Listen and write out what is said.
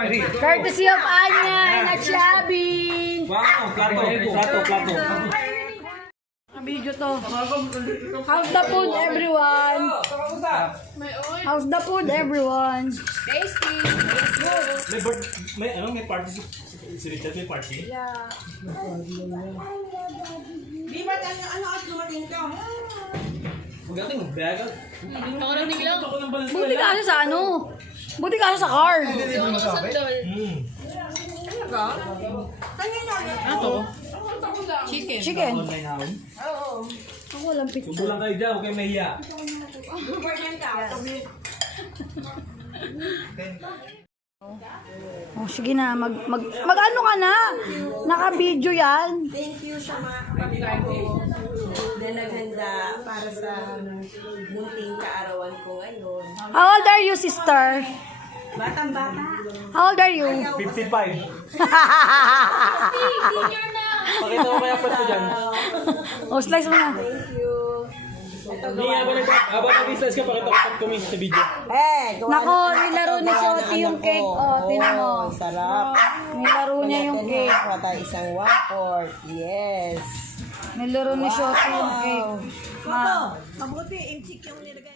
Courtesy of Anya and Shabby. Wow, plato. Video to. How's the food, everyone? How's the food, everyone? Tasty. May party si Richard, may party? Yeah. Di ba ano at dumating ka? Magating, bagal. Ako lang biglang. Buti kasi sa ano? Buti kasi sa card. Talaga? Kanina ulit. Ano? Chicken. Chicken. Online na ako. Oo. Ako walang Subo picture. lang kayo dyan, huwag kayo mahiya. Ganyan ka. Oh, sige na, mag ano ka na? Naka-video yan. Thank you sa mga kapatid ko na naghanda para sa munting kaarawan ko ngayon. How old are you, sister? Batang-bata. How old are you? 55. Pakita mo kaya pa ito dyan. Oh, slice mo na. Thank you. Ito Hindi, habang nag-slice ka, pakita ko pa kami sa video. Nako, nilaro ni Shoti yung cake. Oh, tinan mo. Sarap. Nilaro niya yung cake. Kuha tayo isang 1/4. Yes. Nilaro ni Shoti yung cake. Ma. Mabuti, inchik yung nilagay.